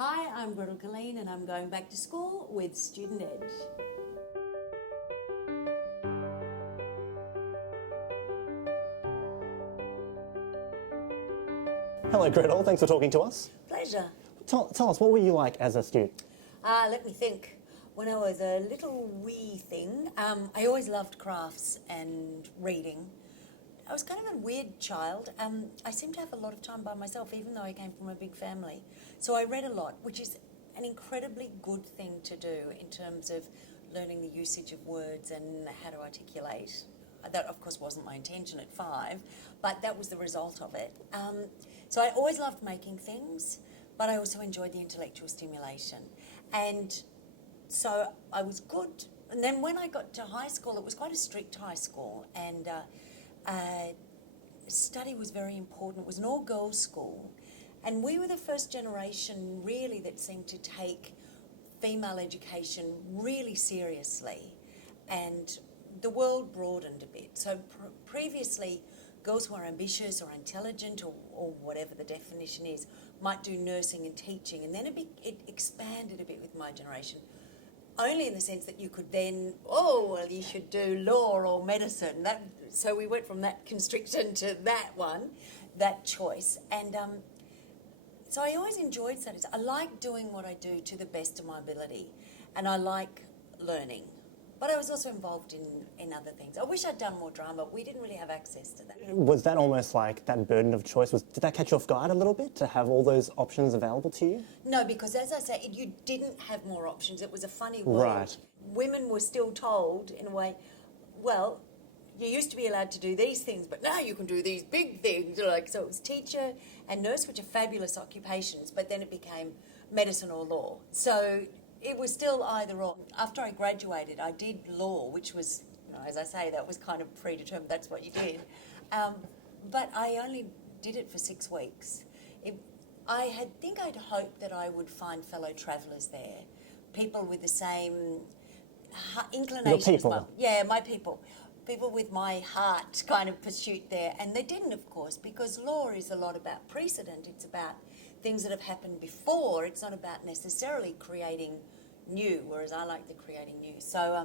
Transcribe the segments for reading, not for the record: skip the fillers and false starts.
Hi, I'm Gretel Killeen and I'm going back to school with Student Edge. Hello Gretel, thanks for talking to us. Pleasure. Tell us, what were you like as a student? Let me think. When I was a little wee thing, I always loved crafts and reading. I was kind of a weird child. I seemed to have a lot of time by myself, even though I came from a big family. So I read a lot, which is an incredibly good thing to do in terms of learning the usage of words and how to articulate. That, of course, wasn't my intention at 5, but that was the result of it. So I always loved making things, but I also enjoyed the intellectual stimulation. And so I was good. And then when I got to high school, it was quite a strict high school, and study was very important. It was an all-girls school, and we were the first generation, really, that seemed to take female education really seriously. And the world broadened a bit. So previously, girls who are ambitious or intelligent or whatever the definition is might do nursing and teaching, and then it expanded a bit with my generation, only in the sense that you could then, you should do law or medicine. So we went from that constriction to that choice. And so I always enjoyed studies. I like doing what I do to the best of my ability, and I like learning. But I was also involved in other things. I wish I'd done more drama. We didn't really have access to that. Was that almost like that burden of choice? Did that catch you off guard a little bit, to have all those options available to you? No, because as I say, you didn't have more options. It was a funny world. Right. Women were still told, in a way, well, you used to be allowed to do these things, but now you can do these big things. So it was teacher and nurse, which are fabulous occupations, but then it became medicine or law. So it was still either or. After I graduated, I did law, which was, as I say, that was kind of predetermined. That's what you did. But I only did it for 6 weeks. I think I'd hoped that I would find fellow travellers there, people with the same inclination. Your people. As well. Yeah, my people. People with my heart kind of pursuit there. And they didn't, of course, because law is a lot about precedent. It's about things that have happened before. It's not about necessarily creating new, whereas I like the creating new. So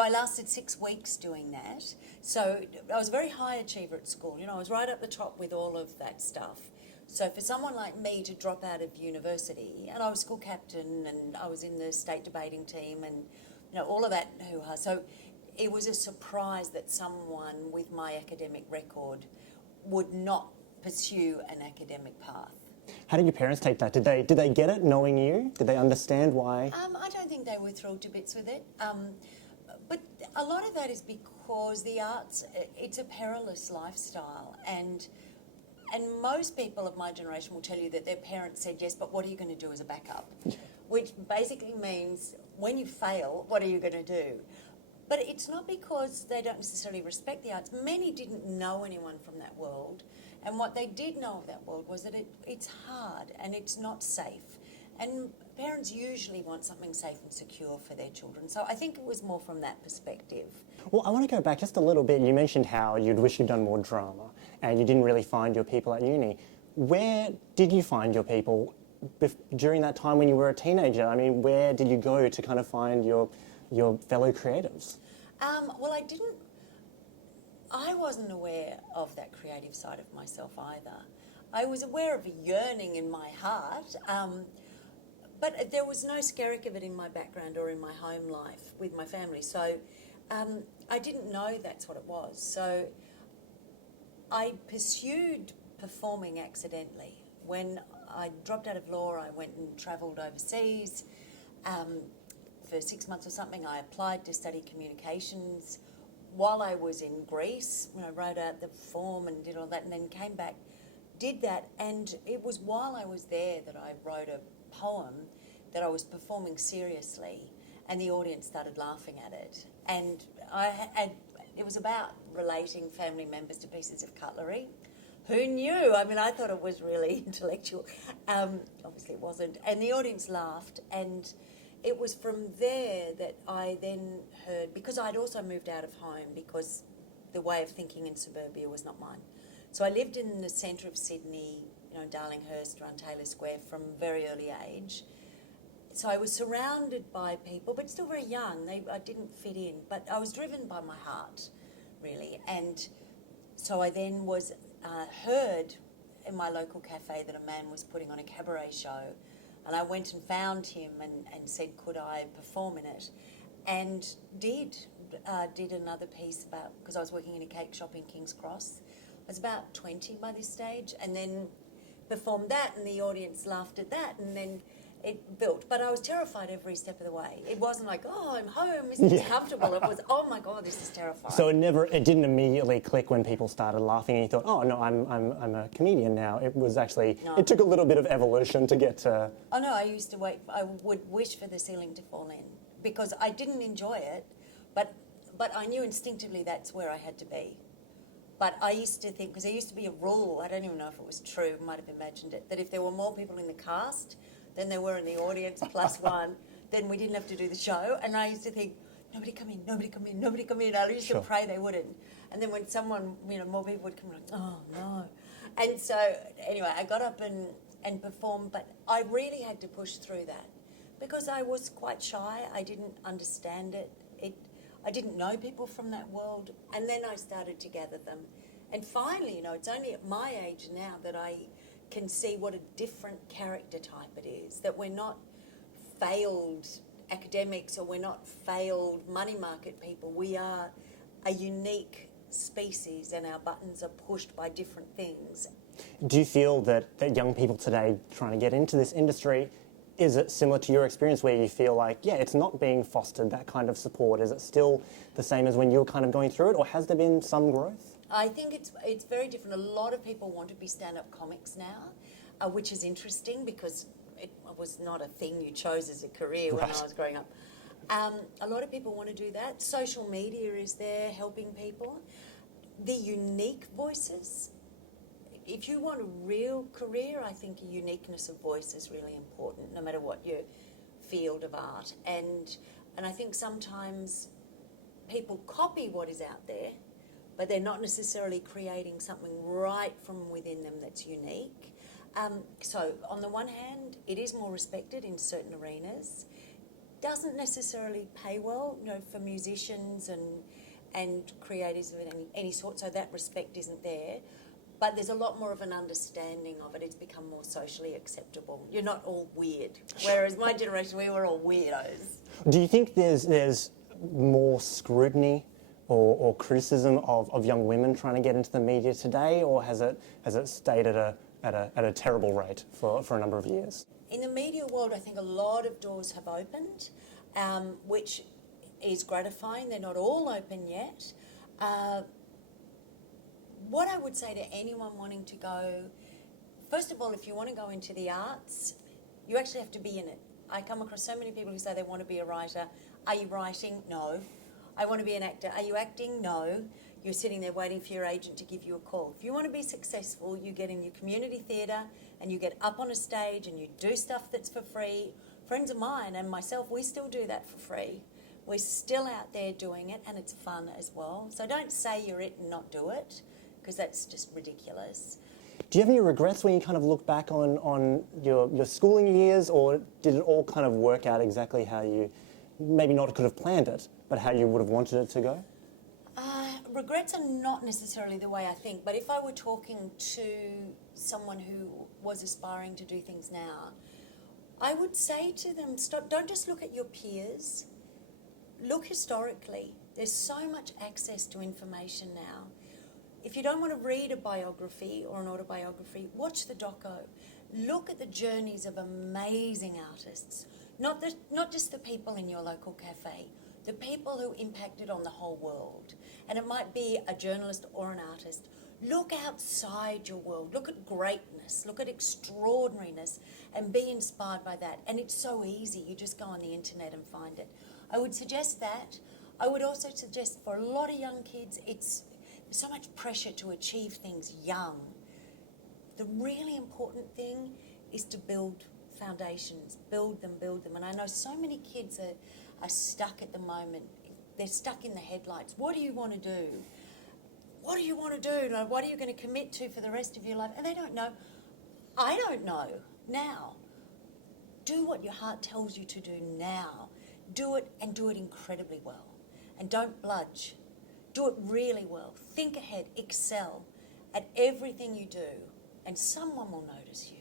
I lasted 6 weeks doing that. So I was a very high achiever at school. I was right up the top with all of that stuff. So for someone like me to drop out of university, and I was school captain and I was in the state debating team and all of that hoo-ha. So it was a surprise that someone with my academic record would not pursue an academic path. How did your parents take that? Did they get it, knowing you? Did they understand why? I don't think they were thrilled to bits with it. But a lot of that is because the arts, it's a perilous lifestyle, and most people of my generation will tell you that their parents said, yes, but what are you going to do as a backup? Which basically means when you fail, what are you going to do? But it's not because they don't necessarily respect the arts. Many didn't know anyone from that world, and what they did know of that world was that it's hard and it's not safe. And parents usually want something safe and secure for their children. So I think it was more from that perspective. Well, I want to go back just a little bit. You mentioned how you'd wish you'd done more drama and you didn't really find your people at uni. Where did you find your people during that time when you were a teenager? I mean, where did you go to kind of find your fellow creatives? I wasn't aware of that creative side of myself either. I was aware of a yearning in my heart, but there was no skerrick of it in my background or in my home life with my family. So I didn't know that's what it was. So I pursued performing accidentally. When I dropped out of law, I went and travelled overseas. For 6 months or something, I applied to study communications. While I was in Greece, I wrote out the form and did all that, and then came back, did that, and it was while I was there that I wrote a poem that I was performing seriously, and the audience started laughing at it. And it was about relating family members to pieces of cutlery. Who knew? I mean, I thought it was really intellectual. Obviously it wasn't. And the audience laughed, and it was from there that I then heard, because I'd also moved out of home because the way of thinking in suburbia was not mine. So I lived in the centre of Sydney Darlinghurst, around Taylor Square from a very early age. So I was surrounded by people, but still very young. I didn't fit in, but I was driven by my heart, really. And so I then was heard in my local cafe that a man was putting on a cabaret show, and I went and found him and said, could I perform in it? And did another piece about, because I was working in a cake shop in King's Cross. I was about 20 by this stage, and then performed that, and the audience laughed at that, and then it built. But I was terrified every step of the way. It wasn't like, oh, I'm home, isn't this comfortable? It was, oh my God, this is terrifying. So it didn't immediately click when people started laughing and you thought, oh no, I'm a comedian now. It was actually, it took a little bit of evolution to get to... Oh no, I would wish for the ceiling to fall in, because I didn't enjoy it, but I knew instinctively that's where I had to be. But I used to think, because there used to be a rule, I don't even know if it was true, might have imagined it, that if there were more people in the cast than there were in the audience, plus one, then we didn't have to do the show. And I used to think, nobody come in, nobody come in, nobody come in. I used to pray they wouldn't. And then when someone, more people would come in, like, oh no. And so, anyway, I got up and performed, but I really had to push through that because I was quite shy. I didn't understand it. I didn't know people from that world. And then I started to gather them. And finally, it's only at my age now that I can see what a different character type it is, that we're not failed academics or we're not failed money market people. We are a unique species and our buttons are pushed by different things. Do you feel that young people today trying to get into this industry, is it similar to your experience where you feel like, it's not being fostered, that kind of support? Is it still the same as when you were kind of going through it, or has there been some growth? I think it's very different. A lot of people want to be stand-up comics now, which is interesting because it was not a thing you chose as a career when I was growing up. A lot of people want to do that. Social media is there helping people. The unique voices. If you want a real career, I think a uniqueness of voice is really important, no matter what your field of art. And I think sometimes people copy what is out there, but they're not necessarily creating something right from within them that's unique. So on the one hand, it is more respected in certain arenas. Doesn't necessarily pay well, for musicians and creators of any sort, so that respect isn't there. But there's a lot more of an understanding of it. It's become more socially acceptable. You're not all weird. Whereas my generation, we were all weirdos. Do you think there's more scrutiny or criticism of young women trying to get into the media today, or has it stayed at a terrible rate for a number of years? In the media world, I think a lot of doors have opened, which is gratifying. They're not all open yet. What I would say to anyone wanting to go, first of all, if you want to go into the arts, you actually have to be in it. I come across so many people who say they want to be a writer. Are you writing? No. I want to be an actor. Are you acting? No. You're sitting there waiting for your agent to give you a call. If you want to be successful, you get in your community theatre and you get up on a stage and you do stuff that's for free. Friends of mine and myself, we still do that for free. We're still out there doing it and it's fun as well. So don't say you're it and not do it, because that's just ridiculous. Do you have any regrets when you kind of look back on your schooling years, or did it all kind of work out exactly how you, maybe not could have planned it, but how you would have wanted it to go? Regrets are not necessarily the way I think, but if I were talking to someone who was aspiring to do things now, I would say to them, stop, don't just look at your peers, look historically. There's so much access to information now. If you don't want to read a biography or an autobiography, watch the doco. Look at the journeys of amazing artists, not just the people in your local cafe, the people who impacted on the whole world. And it might be a journalist or an artist. Look outside your world. Look at greatness. Look at extraordinariness and be inspired by that. And it's so easy. You just go on the internet and find it. I would suggest that. I would also suggest for a lot of young kids, it's so much pressure to achieve things young. The really important thing is to build foundations, build them. And I know so many kids are stuck at the moment. They're stuck in the headlights. What do you want to do? What do you want to do? What are you going to commit to for the rest of your life? And they don't know. I don't know now. Do what your heart tells you to do now. Do it and do it incredibly well. And don't bludge. Do it really well. Think ahead, excel at everything you do, and someone will notice you.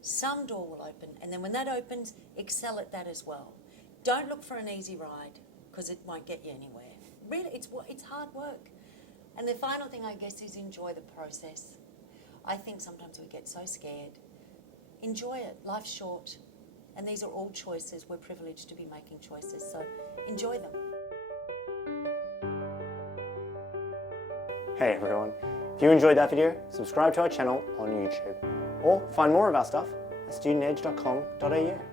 Some door will open, and then when that opens, excel at that as well. Don't look for an easy ride, because it won't get you anywhere. Really, it's hard work. And the final thing, I guess, is enjoy the process. I think sometimes we get so scared. Enjoy it. Life's short. And these are all choices. We're privileged to be making choices, so enjoy them. Hey everyone, if you enjoyed that video, subscribe to our channel on YouTube or find more of our stuff at studentedge.com.au.